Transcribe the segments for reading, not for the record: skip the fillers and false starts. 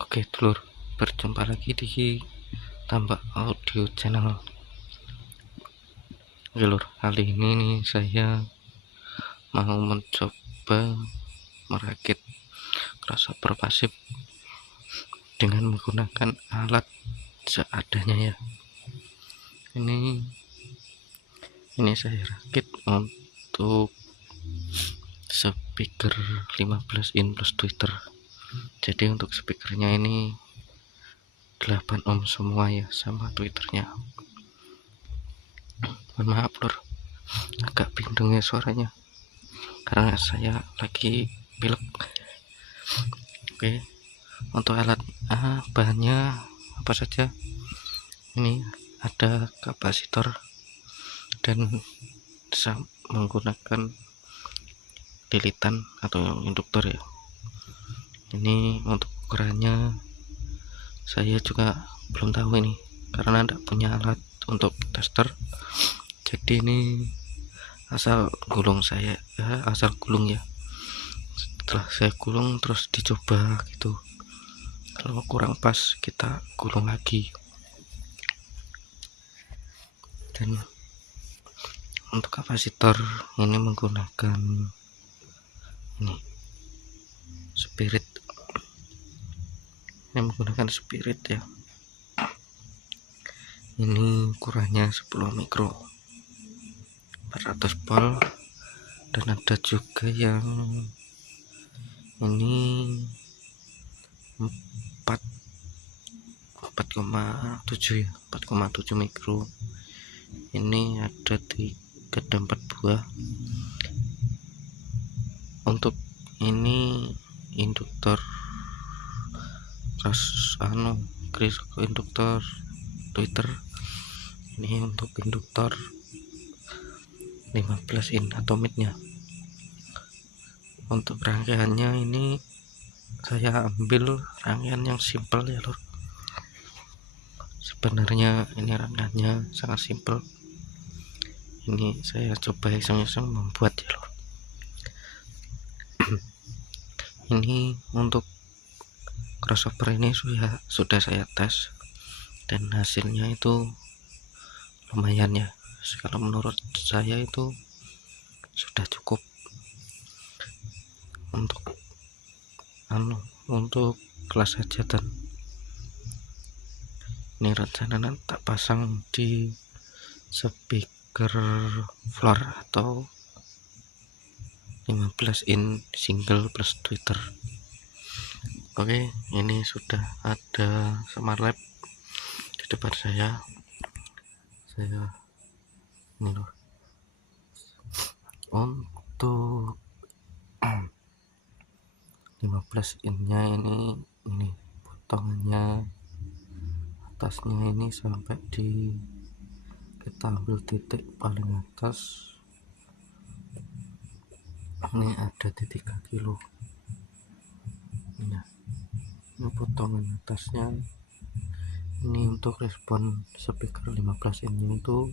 Oke dulur, berjumpa lagi di Tambak Audio Channel. Oke lur, kali ini nih saya mau mencoba merakit crossover pasif dengan menggunakan alat seadanya ya. Ini saya rakit untuk speaker 15 in plus tweeter. Jadi untuk speakernya ini 8 ohm semua ya, sama tweeternya. Mohon maaf lur, agak bindeng ya suaranya karena saya lagi pilek. Oke, untuk alat bahannya apa saja? Ini ada kapasitor dan menggunakan lilitan atau induktor ya. Ini untuk ukurannya saya juga belum tahu ini karena tidak punya alat untuk tester. Jadi ini asal gulung ya. Setelah saya gulung terus dicoba gitu, kalau kurang pas kita gulung lagi. Dan untuk kapasitor ini menggunakan spirit ya. Ini ukurannya 10 mikro 400 volt, dan ada juga yang ini 4,7 mikro. Ini ada 4 buah. Untuk ini induktor induktor tweeter. Ini untuk induktor 15 in atau midnya. Untuk rangkaiannya ini saya ambil rangkaian yang simple ya lor. Sebenarnya ini rangkaiannya sangat simple. Ini saya coba iseng-iseng membuat ya lor. Ini untuk crossover ini sudah saya tes dan hasilnya itu lumayan ya. Kalau menurut saya itu sudah cukup untuk kelas hajatan. Ini rencana tak pasang di speaker floor atau 15 in single plus tweeter. Oke, ini sudah ada smart lab di depan saya ini loh. Untuk 15 in-nya ini potongannya atasnya ini sampai kita ambil titik paling atas. Ini ada di 3 kilo. Nah, ini potongan atasnya. Ini untuk respon speaker 15 in itu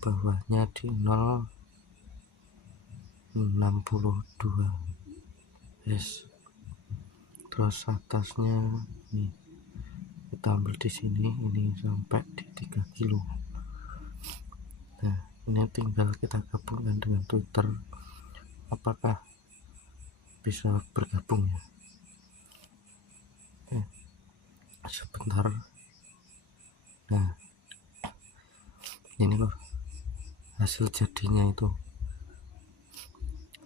bawahnya di 0,62 Hz. Terus atasnya nih kita ambil di sini, ini sampai di 3 kilo. Nah, ini tinggal kita gabungkan dengan tweeter, apakah bisa bergabung ya. Sebentar. Nah, ini loh hasil jadinya itu.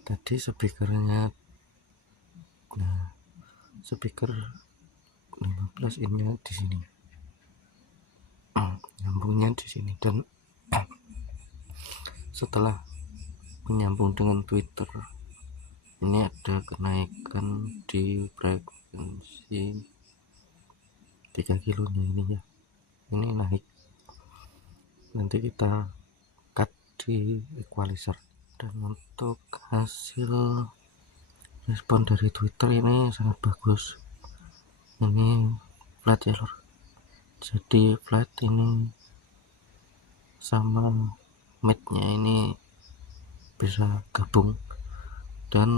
Tadi speakernya, nah speaker 15 in-nya di sini, nyambungnya di sini, dan setelah menyambung dengan tweeter ini ada kenaikan di frekuensi 3 kilo nya ini ya. Ini naik, nanti kita cut di equalizer. Dan untuk hasil respon dari Twitter ini sangat bagus. Ini flat ya lor, jadi flat ini sama midnya ini bisa gabung dan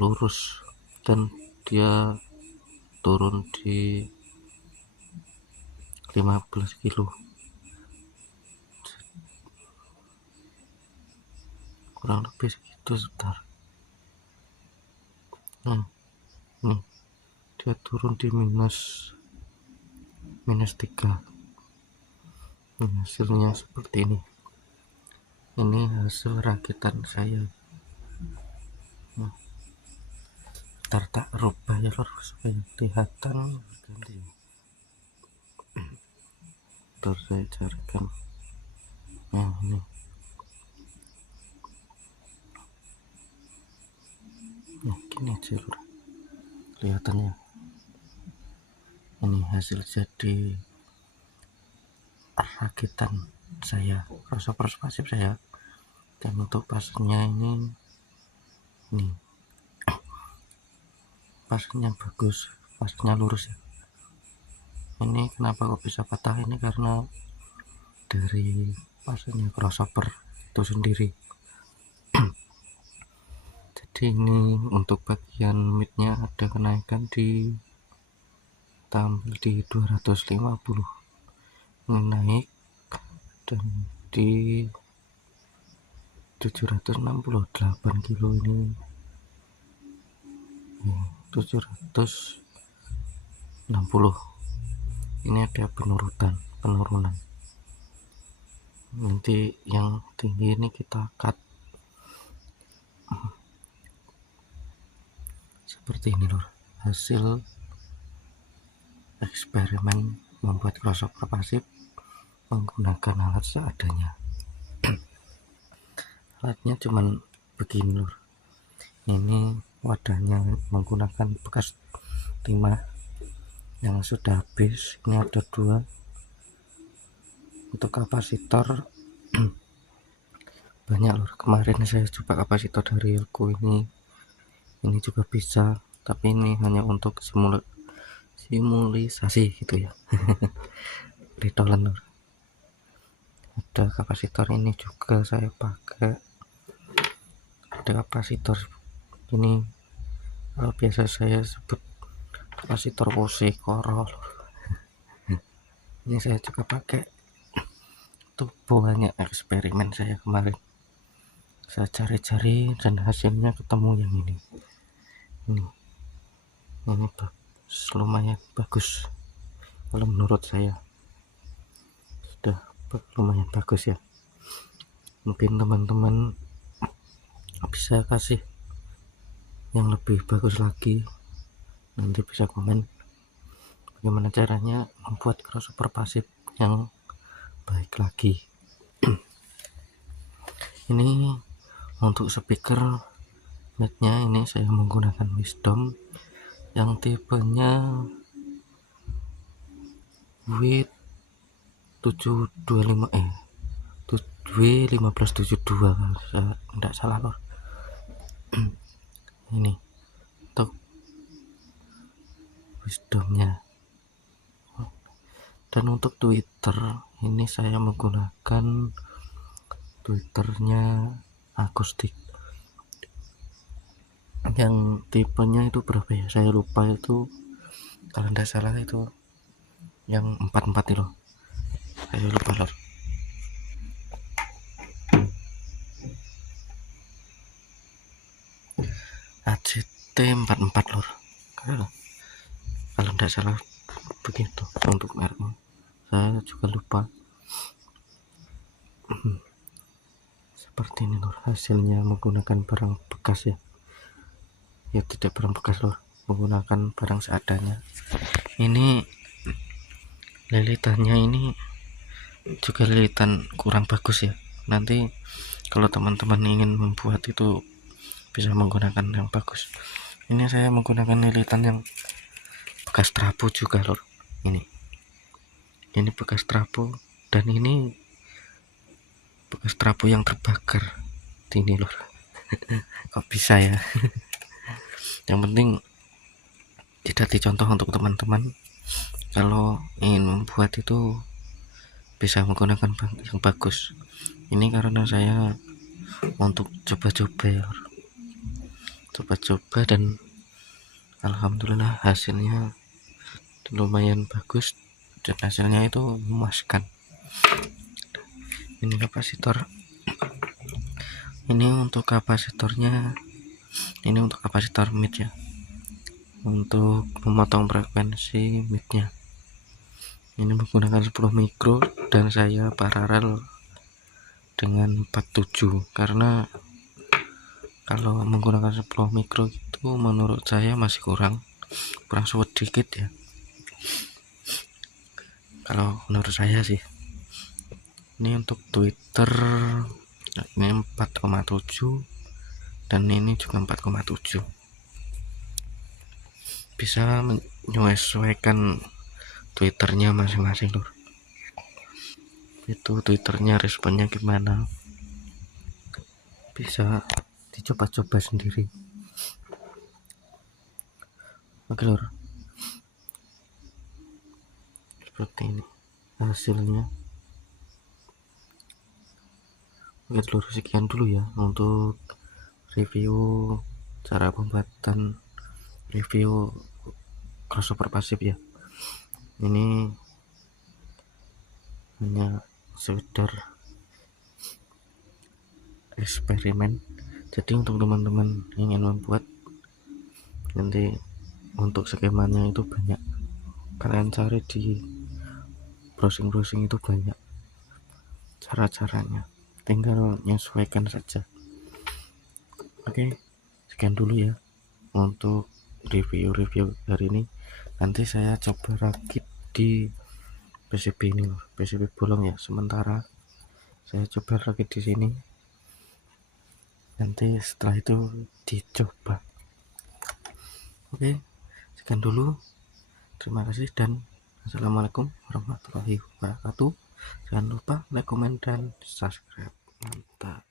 lurus dan dia turun di 15 kilo, kurang lebih segitu. Sebentar, nah nih dia turun di minus 3. Hasilnya seperti ini hasil rakitan saya. Ntar tak rubah ya lor supaya kelihatan ganti. Terus saya carikan ini gini aja lor, kelihatannya ini hasil jadi rakitan saya, crossover pasif saya. Dan untuk pasnya ini pasnya bagus, pasnya lurus ya. Ini kenapa kok bisa patah, ini karena dari pasnya crossover itu sendiri. Jadi ini untuk bagian midnya ada kenaikan di tampil di 250, ini naik, dan di 768 kilo ini 760 ini ada penurunan. Nanti yang tinggi ini kita cut seperti ini lor, hasil eksperimen membuat crossover pasif menggunakan alat seadanya. Alatnya cuman begini lor, ini wadahnya menggunakan bekas timah yang sudah habis. Ini ada 2 untuk kapasitor. Banyak lor, kemarin saya coba kapasitor dari Elko ini juga bisa, tapi ini hanya untuk simulisasi gitu ya. Ditolen lor. Ada kapasitor ini juga saya pakai, ada kapasitor ini, kalau biasa saya sebut kapasitor Bose Korol. Ini saya juga pakai. Itu banyak eksperimen saya kemarin, saya cari-cari dan hasilnya ketemu yang ini lumayan bagus. Kalau menurut saya sudah lumayan bagus ya. Mungkin teman-teman bisa kasih yang lebih bagus lagi, nanti bisa komen bagaimana caranya membuat crossover pasif yang baik lagi. Ini untuk speaker midnya, ini saya menggunakan Wisdom yang tipenya W725 W1572 saya tidak salah lor. Ini untuk Wisdomnya. Dan untuk Twitter ini saya menggunakan Twitternya akustik yang tipenya itu berapa ya, saya lupa, itu kalau tidak salah itu yang 44 itu, saya lupa lor. ACT 44 lor, kalau tidak salah begitu untuk mereknya, saya juga lupa. Seperti ini lor hasilnya menggunakan barang bekas ya tidak barang bekas lor, menggunakan barang seadanya. Ini lilitannya ini juga lilitan kurang bagus ya, nanti kalau teman-teman ingin membuat itu bisa menggunakan yang bagus. Ini saya menggunakan lilitan yang bekas trapo juga lor. Ini bekas trapo, dan ini bekas trapo yang terbakar ini lor. Kok bisa ya. Yang penting tidak dicontoh untuk teman-teman, kalau ingin membuat itu bisa menggunakan yang bagus. Ini karena saya untuk coba-coba dan alhamdulillah hasilnya lumayan bagus dan hasilnya itu memuaskan. Ini kapasitor, ini untuk kapasitornya, ini untuk kapasitor mid ya, untuk memotong frekuensi midnya. Ini menggunakan 10 mikro dan saya paralel dengan 47, karena kalau menggunakan 10 mikro itu menurut saya masih kurang sedikit ya, kalau menurut saya sih. Ini untuk Twitter ini 4,7 dan ini juga 4,7. Bisa menyesuaikan Twitternya masing-masing lur. Itu Twitternya responnya gimana, bisa dicoba-coba sendiri. Oke lur, seperti ini hasilnya. Oke lur, sekian dulu ya untuk review cara pembuatan review crossover pasif ya. Ini hanya sekedar eksperimen, jadi untuk teman-teman ingin membuat nanti untuk skemanya itu banyak, kalian cari di browsing itu banyak cara-caranya, tinggal menyesuaikan saja. Oke, sekian dulu ya untuk review hari ini. Nanti saya coba rakit di PCB ini loh, PCB bolong ya, sementara saya coba rakit di sini, nanti setelah itu dicoba. Oke, sekian dulu, terima kasih dan assalamualaikum warahmatullahi wabarakatuh. Jangan lupa like, comment, dan subscribe. Mantap.